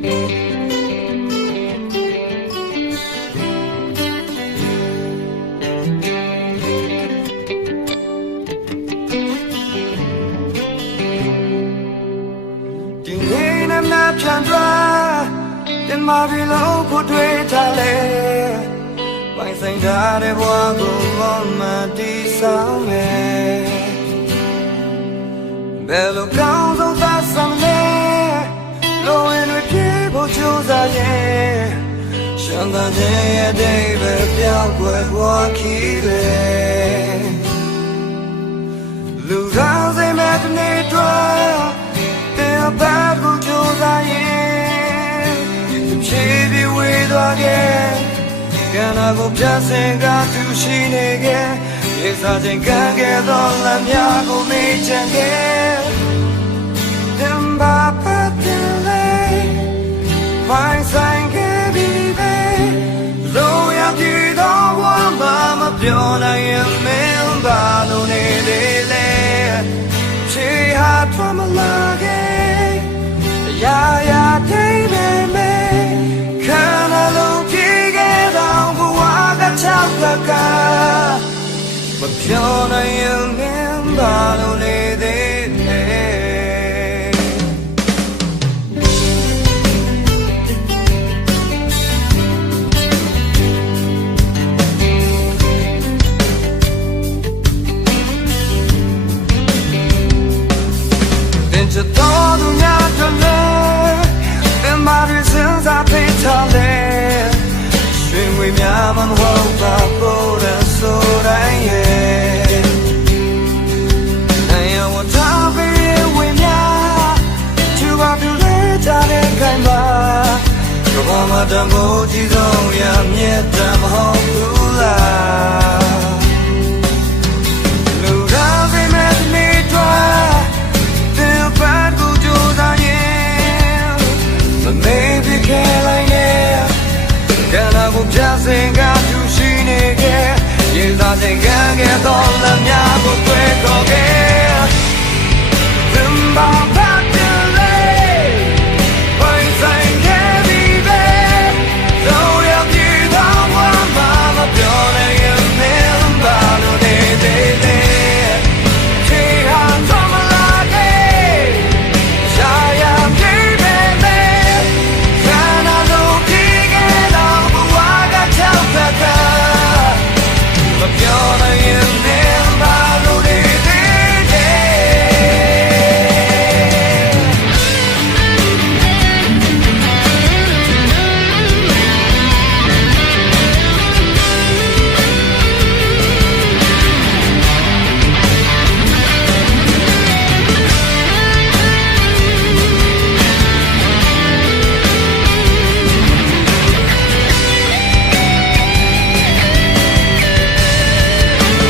ပြန်တွားတင်မာပြီလို့ဖို့တွေ့ထားလေပိုင်ဆိုင်ထားတဲ့ဘဝကိုမတီးဆောင်မယ်ဘယ်လိုကောင်းဆုံးသာဆောင်လဲလိုရင်တွေပြေဖို့ကြိုးစားရဲ့ရှမ်းသာခြင်းရဲ့ဒိဗ္ဗေပြောင်းကွယ်ဘဝခီးလေလူကောင်းစိတ်မဲ့တနေ့တွားတင်ပါကိုကြိုးစားရဲ့ဖြည်းဖြည်းဝေးသွားခဲ့ကံနာကိုပြဆင်ကသူရှိနေခဲ့ရေစာခြင်းကံခဲ့သောလမ်းများကိုမေ့ချင်ခဲ့တင်ပါပတ်တင်လေမိုင်းဆိုင်ခဲ့ပြီးပဲလိုရပြီတော့ဝမ်းမပြောနိုင်ရင်မင်းပါလို့နေသေးလေချေဟာထွမ်းမလာခဲ့ရာရာတိတ်ပဲမဲခံလာလို့ပြေခဲ့တော့ဘဝကချောက်ကမပြောနိုင်ရင်မင်းပါလို့နေသေးတယ်တင်ချတော်သူများတို့လည်းတင်မာရစင်စားဖိတ်ထားလေရွှေငွေများမဟုတ်ပါဘူးတဲ့ဆိုတိုင်းရဲ့နိုင်ဝထားပြီးဝေများသူပါပြလဲကြတဲ့ခိုင်ပါကဘာမှတမိုးကြီးဆုံးရမြတ်တမဟုတ်ဘူးလားလူသားတွေမဲ့နေတော့တင်ပါကိုကြိုးစားရင်မမေ့ပြခဲလိုက်နဲ့ကံနာကိုပြစင်ကသူရှိနေခဲ့ရေသာတဲ့ကံကဲတော့လမ်းများ